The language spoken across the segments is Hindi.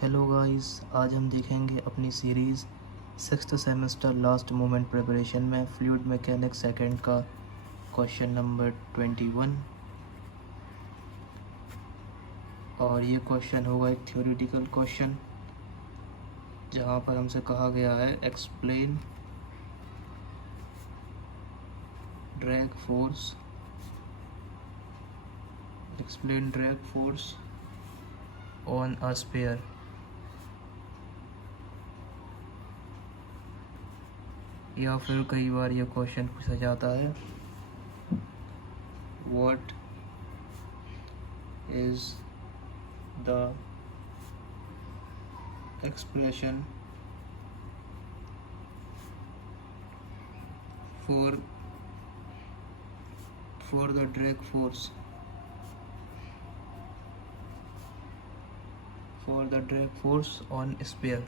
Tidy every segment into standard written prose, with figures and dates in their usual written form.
हेलो गाइस, आज हम देखेंगे अपनी series sixth semester last moment preparation में फ्लूइड मैकेनिक्स सेकंड का क्वेश्चन नंबर 21। और ये क्वेश्चन होगा एक थ्योरेटिकल क्वेश्चन जहाँ पर हमसे कहा गया है explain drag force on a sphere. या फिर कई बार ये क्वेश्चन पूछा जाता है what is the expression for the drag force on sphere।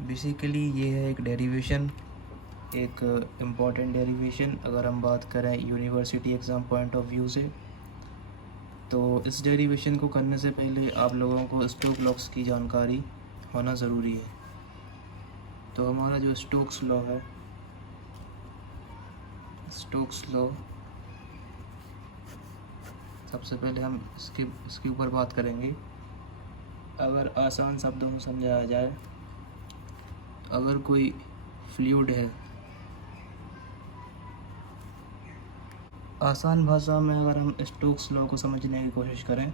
Basically ये है एक डेरिवेशन, एक इम्पॉर्टेंट डेरिवेशन अगर हम बात करें university exam point of view से। तो इस डेरिवेशन को करने से पहले आप लोगों को स्टोक्स लॉस की जानकारी होना ज़रूरी है। तो हमारा जो स्टोक्स लॉ है, स्टोक्स लॉ, सबसे पहले हम इसके ऊपर बात करेंगे। अगर आसान शब्दों में समझाया जाए, अगर कोई फ्लूइड है, आसान भाषा में अगर हम स्टोक्स लॉ को समझने की कोशिश करें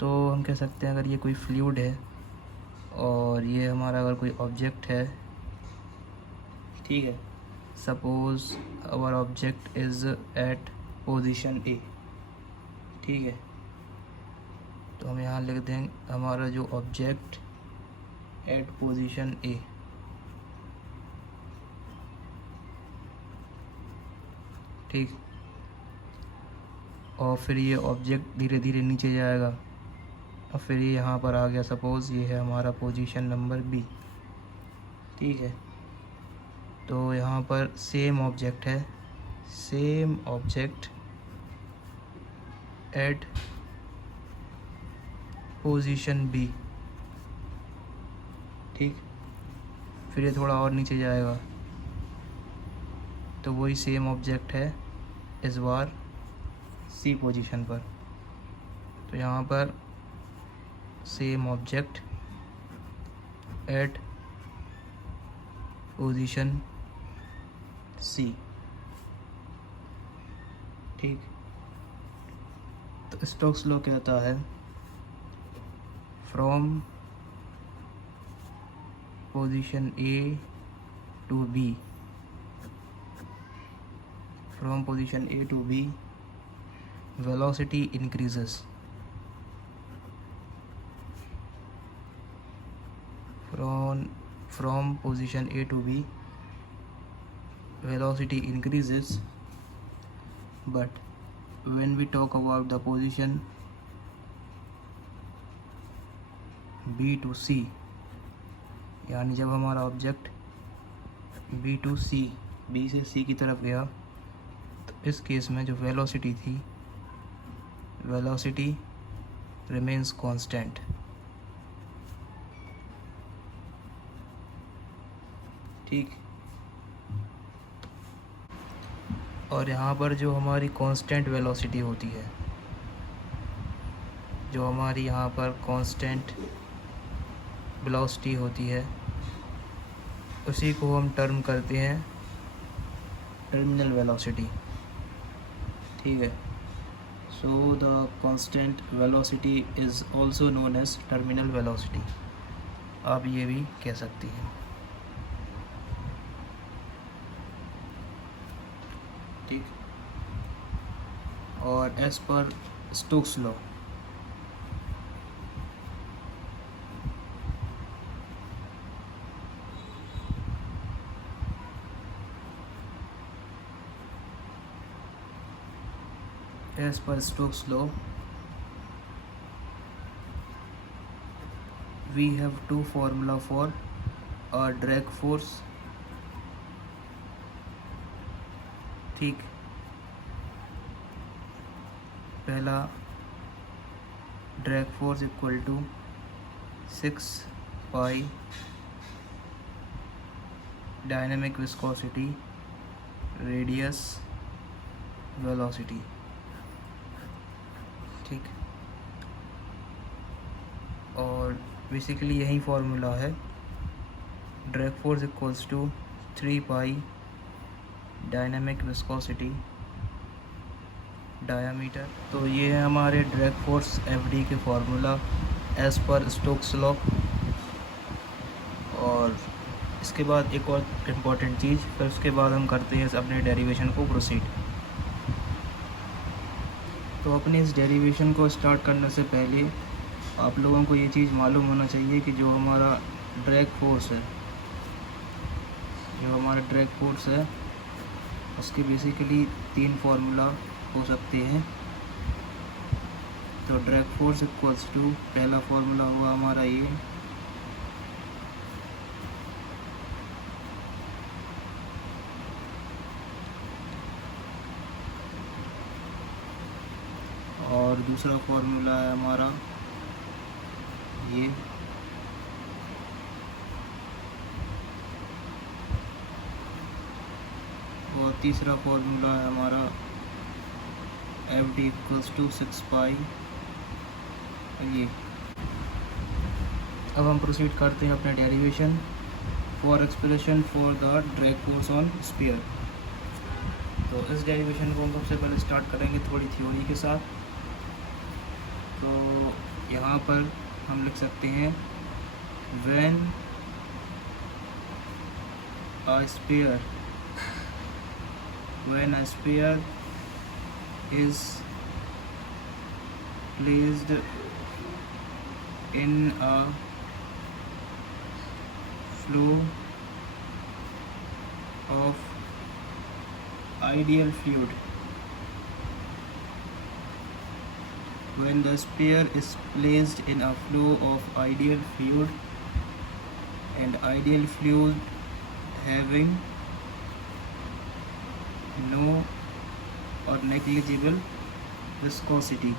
तो हम कह सकते हैं अगर ये कोई फ्लूइड है और ये हमारा अगर कोई ऑब्जेक्ट है, ठीक है, suppose our object is at position A, ठीक है, तो हम यहाँ लिख देंगे हमारा जो ऑब्जेक्ट एट पोजीशन ए, ठीक। और फिर ये ऑब्जेक्ट धीरे धीरे नीचे जाएगा और फिर ये यहाँ पर आ गया, सपोज़ ये है हमारा पोजीशन नंबर बी, ठीक है। तो यहाँ पर सेम ऑब्जेक्ट है, same object at position B, ठीक। फिर ये थोड़ा और नीचे जाएगा तो वही सेम ऑब्जेक्ट है इस बार सी पोजीशन पर। तो यहाँ पर same object at position C, ठीक। तो स्टोक्स लॉ कहता है from position A to B, from position A to B velocity increases, from position A to B velocity increases, but when we talk about the position B to C, यानी जब हमारा object B to C, B से C की तरफ गया, तो इस केस में जो वेलोसिटी थी, वेलोसिटी रिमेन्स कांस्टेंट, ठीक। और यहाँ पर जो हमारी कांस्टेंट वेलोसिटी होती है, जो हमारी यहाँ पर कांस्टेंट वेलोसिटी होती है, उसी को हम टर्म करते हैं टर्मिनल वेलोसिटी, ठीक है। So the constant velocity is also known as terminal velocity, आप ये भी कह सकती हैं, ठीक। और एज पर Stokes law, as per Stokes law, we have two formula for a drag force, ठीक। पहला drag force equal to 6 pi dynamic viscosity radius velocity. ठीक, और बेसिकली यही फार्मूला है, drag force equals to 3 pi dynamic viscosity diameter. तो ये है हमारे ड्रैग फोर्स एफडी के formula as per Stokes law. और इसके बाद एक और इम्पॉर्टेंट चीज़, फिर उसके बाद हम करते हैं अपने डेरिवेशन को प्रोसीड। तो अपनी इस डेरिवेशन को स्टार्ट करने से पहले आप लोगों को ये चीज़ मालूम होना चाहिए कि जो हमारा ड्रैग फोर्स है, उसके बेसिकली 3 फार्मूला हो सकते हैं। तो ड्रैग फोर्स इक्वल्स टू, पहला फार्मूला हुआ हमारा ये, और दूसरा फार्मूला है हमारा ये, और तीसरा फार्मूला है हमारा एफ डी इक्वल्स टू 6 पाई ये। अब हम प्रोसीड करते हैं अपने derivation for expression for the drag force on sphere. तो इस डेरिवेशन को हम सबसे पहले स्टार्ट करेंगे थोड़ी थ्योरी के साथ। तो यहाँ पर हम लिख सकते हैं when a sphere is placed in a flow of ideal fluid, when the sphere is placed in a flow of ideal fluid and ideal fluid having no or negligible viscosity,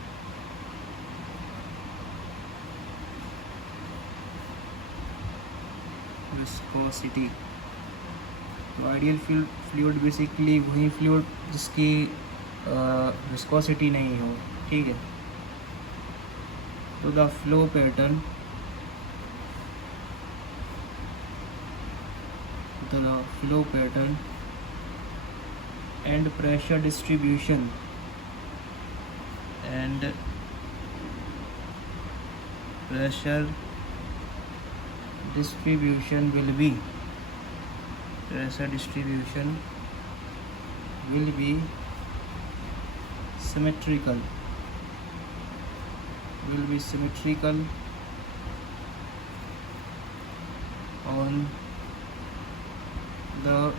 तो आइडियल फ्लूइड बेसिकली वही फ्लूइड जिसकी विस्कोसिटी नहीं हो। ठीक है, तो the flow pattern and pressure distribution will be symmetrical on the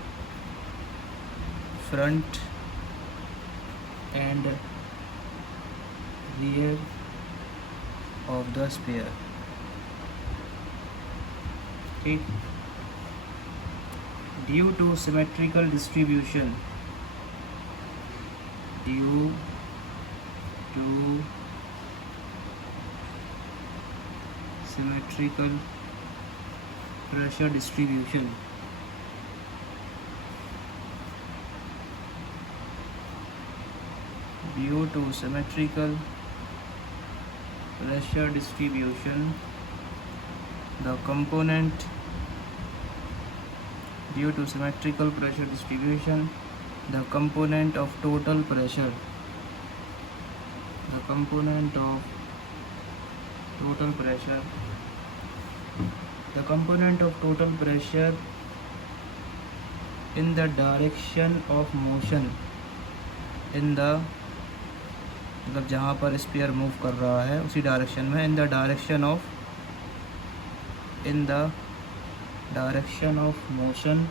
front and rear of the sphere। ठीक, due to symmetrical distribution pressure distribution the component of total pressure in the direction of motion मतलब जहाँ पर स्फीयर मूव कर रहा है उसी डायरेक्शन में, in the direction of motion।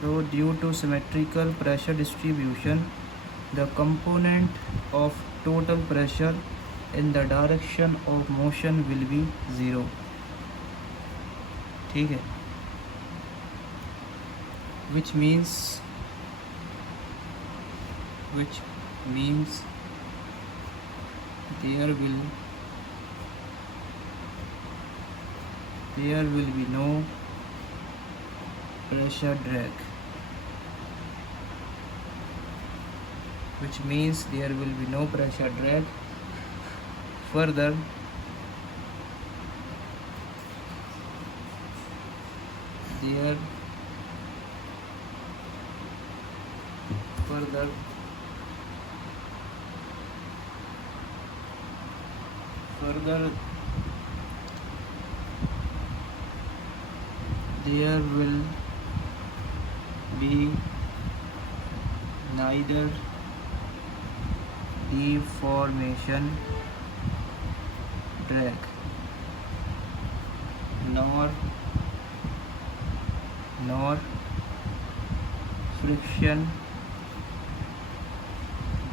So due to symmetrical pressure distribution, the component of total pressure in the direction of motion will be 0। ठीक है, which means there will be no pressure drag, which means there will be no pressure drag. Further, there will be neither deformation drag nor friction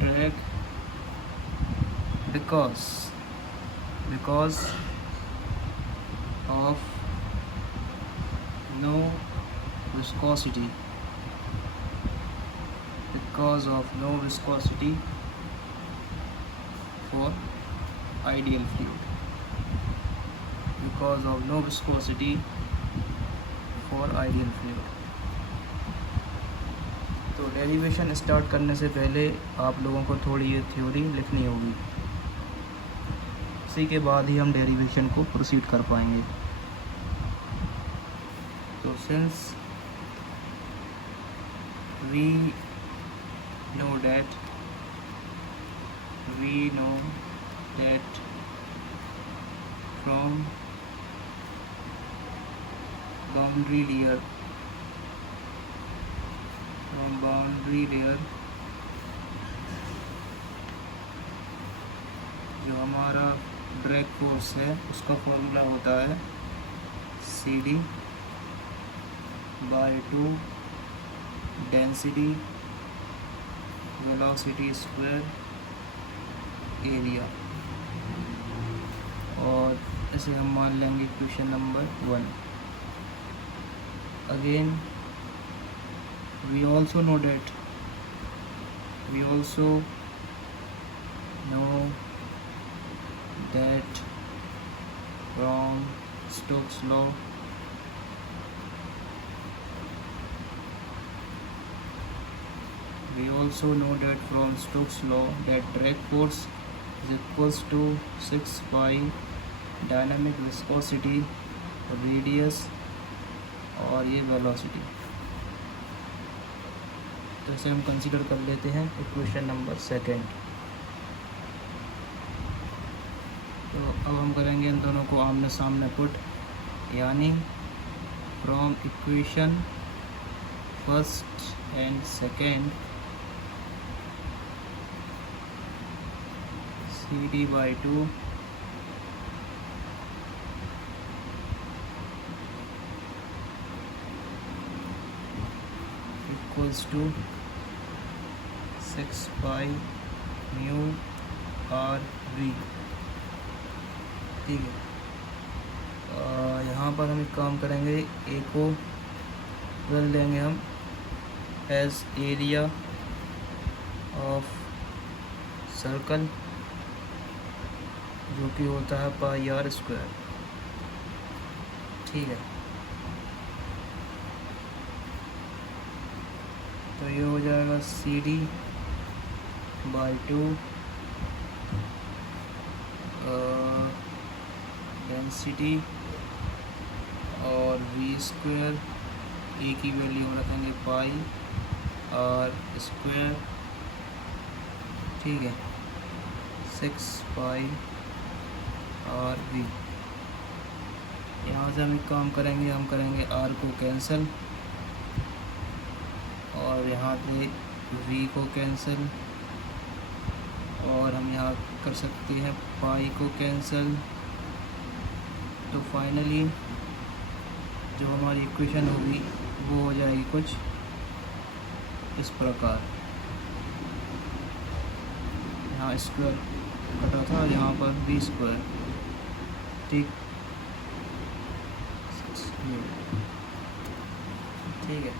drag because of no viscosity for ideal fluid. तो डेरिवेशन स्टार्ट करने से पहले आप लोगों को थोड़ी ये थ्योरी लिखनी होगी, उसी के बाद ही हम डेरिवेशन को प्रोसीड कर पाएंगे। तो since we know that from boundary layer जो हमारा ड्रैग फोर्स है उसका फॉर्मूला होता है CD by 2 density velocity square area, और इसे हम मान लेंगे question number 1। Again we also know that from Stokes law that drag force is equals to 6 pi dynamic viscosity, radius और ये वेलोसिटी। तो इसे हम कंसीडर कर लेते हैं इक्वेशन नंबर 2। तो अब हम करेंगे इन दोनों को आमने सामने पुट, यानी from equation first and second CD by 2 equals to 6 pi mu RV। ठीक है, यहाँ पर हम एक काम करेंगे, ए को रख देंगे हम एज एरिया ऑफ सर्कल, जो कि होता है पाई आर स्क्वायर। ठीक है, तो ये हो जाएगा CD by 2 डेंसिटी और V स्क्वायर, ए की वैल्यू रखेंगे पाई आर स्क्वायर। ठीक है, 6 पाई आर वी। यहाँ से हम एक काम करेंगे, हम करेंगे आर को कैंसिल और यहाँ पे वी को कैंसिल, और हम यहाँ कर सकते हैं पाई को कैंसिल। तो फाइनली जो हमारी इक्वेशन होगी वो हो जाएगी कुछ इस प्रकार। यहाँ स्क्वायर कटा था, यहाँ पर बी स्क्वायर। ठीक है,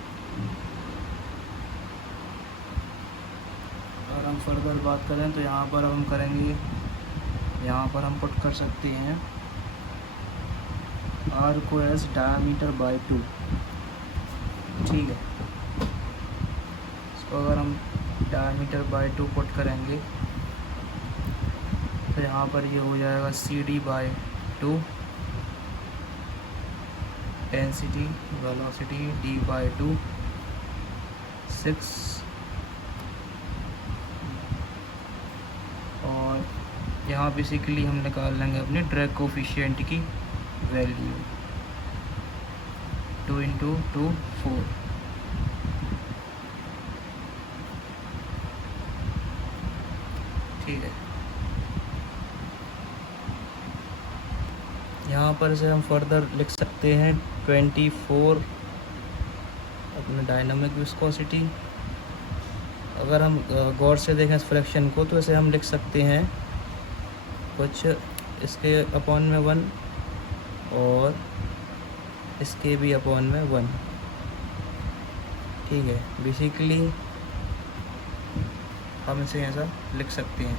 और हम हम फर्दर बात करें तो यहाँ पर हम करेंगे, यहाँ पर हम पुट कर सकते हैं आर को एस डायमीटर बाई 2। ठीक है, इसको अगर हम डायमीटर बाई 2 पुट करेंगे तो यहाँ पर ये हो जाएगा C D by 2, density velocity D by 2, 6, और यहाँ बेसिकली हम निकाल लेंगे अपने ड्रैग कोफिशिएंट की वैल्यू 2 × 2 4। ठीक है, यहाँ पर से हम फर्दर लिख सकते हैं 24 अपना डायनामिक विस्कोसिटी। अगर हम गौर से देखें इस फ्रैक्शन को तो इसे हम लिख सकते हैं कुछ इसके अपॉन में 1 और इसके भी अपॉन में 1। ठीक है, बेसिकली हम इसे ऐसा लिख सकते हैं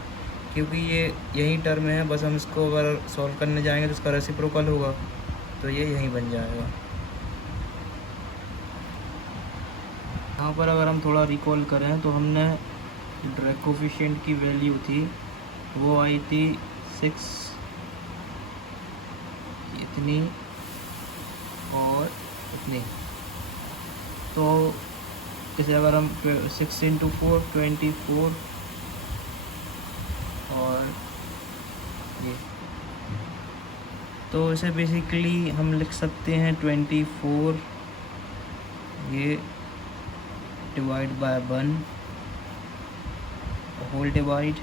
क्योंकि ये यही टर्म है, बस हम इसको अगर सॉल्व करने जाएंगे तो इसका रेसिप्रोकल होगा तो ये यहीं बन जाएगा। यहाँ पर अगर हम थोड़ा रिकॉल करें तो हमने ड्रैग कोफिशिएंट की वैल्यू थी वो आई थी 6 इतनी और इतनी, तो इसे अगर हम 6 × 4 24 और ये, तो इसे बेसिकली हम लिख सकते हैं 24 ये divide by 1 whole divide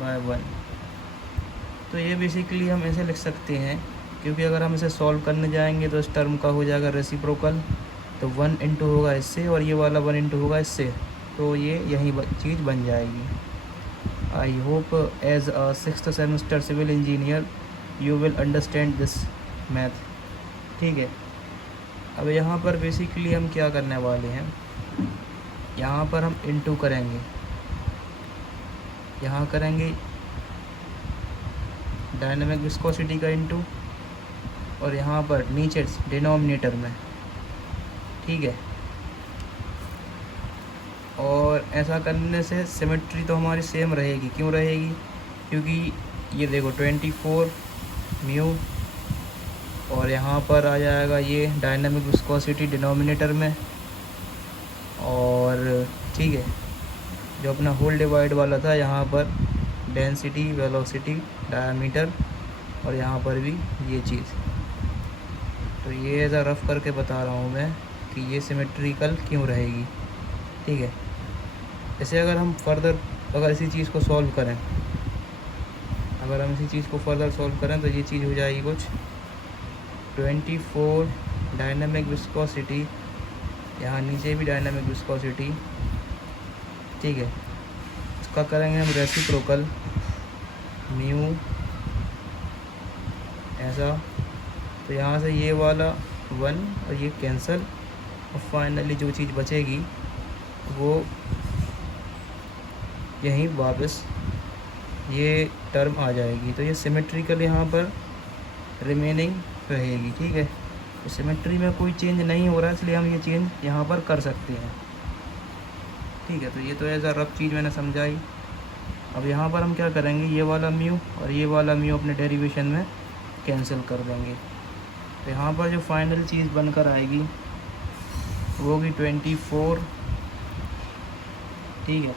by 1। तो ये बेसिकली हम ऐसे लिख सकते हैं क्योंकि अगर हम इसे सॉल्व करने जाएंगे तो इस टर्म का हो जाएगा रेसिप्रोकल, तो 1 × होगा इससे और ये वाला 1 × होगा इससे, तो ये यही चीज़ बन जाएगी। I hope as a 6th semester civil engineer you will understand this math. ठीक है, अब यहाँ पर बेसिकली हम क्या करने वाले हैं, यहाँ पर हम इनटू करेंगे, यहाँ करेंगे डायनामिक विस्कोसिटी का इनटू और यहाँ पर नीचे डिनोमिनेटर में। ठीक है, और ऐसा करने से सिमेट्री तो हमारी सेम रहेगी। क्यों रहेगी? क्योंकि ये देखो 24 म्यू और यहाँ पर आ जाएगा ये डायनामिक विस्कोसिटी डिनोमिनेटर में, और ठीक है जो अपना होल डिवाइड वाला था यहाँ पर डेंसिटी वेलोसिटी डायमीटर और यहाँ पर भी ये चीज़। तो ये ऐसा रफ करके बता रहा हूँ मैं कि ये सिमेट्रिकल क्यों रहेगी। ठीक है, इसे अगर हम फर्दर अगर इसी चीज़ को सॉल्व करें, अगर हम इसी चीज़ को फर्दर सॉल्व करें तो ये चीज़ हो जाएगी कुछ 24 डायनामिक विस्कोसिटी, यहाँ नीचे भी डायनामिक विस्कोसिटी। ठीक है, इसका करेंगे हम रेसिप्रोकल म्यू ऐसा, तो यहाँ से ये वाला 1 और ये कैंसिल और फाइनली जो चीज़ बचेगी वो यहीं वापस ये टर्म आ जाएगी। तो ये सिमेट्रिकल यहाँ पर रिमेनिंग रहेगी। ठीक है, तो सिमेट्री में कोई चेंज नहीं हो रहा है, इसलिए हम ये चेंज यहाँ पर कर सकते हैं। ठीक है, तो ये तो ऐसा रफ चीज़ मैंने समझाई। अब यहाँ पर हम क्या करेंगे, ये वाला म्यू और ये वाला म्यू अपने डेरिवेशन में कैंसिल कर देंगे। तो यहाँ पर जो फाइनल चीज़ बनकर आएगी वो होगी 24। ठीक है,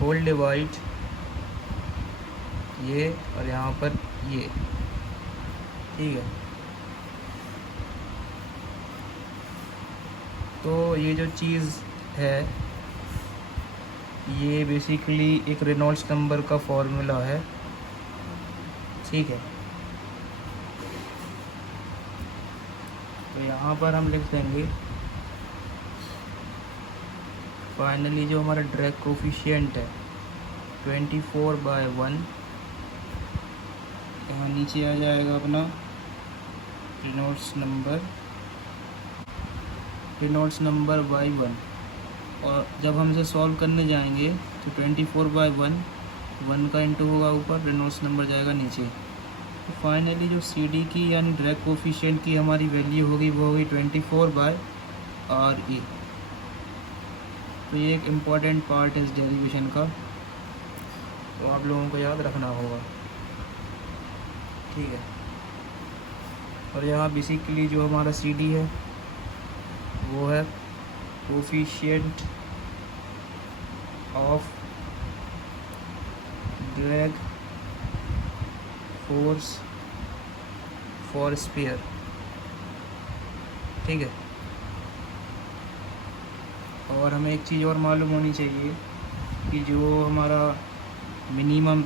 होल डिवाइड ये और यहाँ पर ये। ठीक है, तो ये जो चीज़ है ये बेसिकली एक रेनॉल्ड्स नंबर का फॉर्मूला है। ठीक है, तो यहाँ पर हम लिख देंगे फाइनली जो हमारा ड्रैग कोफिशिएंट है 24/1, यहाँ नीचे आ जाएगा अपना Reynolds number Reynolds number by 1, और जब हम इसे सॉल्व करने जाएंगे तो 24/1, 1 का इंटू होगा ऊपर, रेनॉल्ड्स नंबर जाएगा नीचे। तो फाइनली जो सी डी की यानी ड्रैग कोफिशिएंट की हमारी वैल्यू होगी वो होगी 24/RE। तो ये एक इम्पॉर्टेंट पार्ट है इस डेरिवेशन का, तो आप लोगों को याद रखना होगा, ठीक है। और यहाँ बेसिकली जो हमारा सी डी है वो है coefficient of drag force for sphere, ठीक है। और हमें एक चीज़ और मालूम होनी चाहिए कि जो हमारा minimum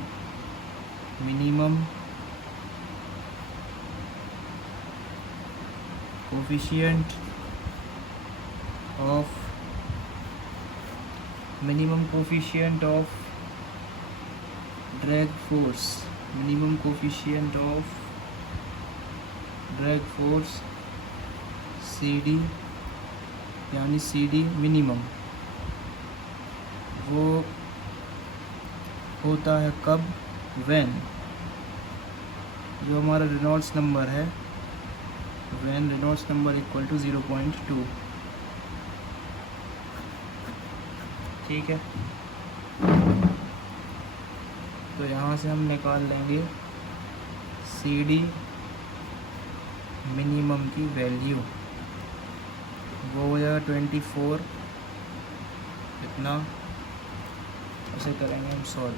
coefficient of drag force C D यानी सी डी मिनिमम, वो होता है कब, व्हेन जो हमारा रेनॉल्ड्स नंबर है, when Reynolds number equal to 0.2, ठीक है। तो यहाँ से हम निकाल लेंगे सी डी मिनिमम की वैल्यू, वो हो जाएगा 24, इतना, ऐसे करेंगे हम सॉल्व।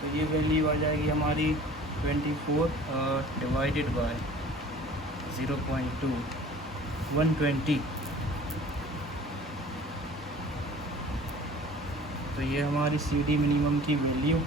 तो ये वैल्यू आ जाएगी हमारी 24 डिवाइडेड बाय 0.2, 120। तो ये हमारी सी डी मिनिमम की वैल्यू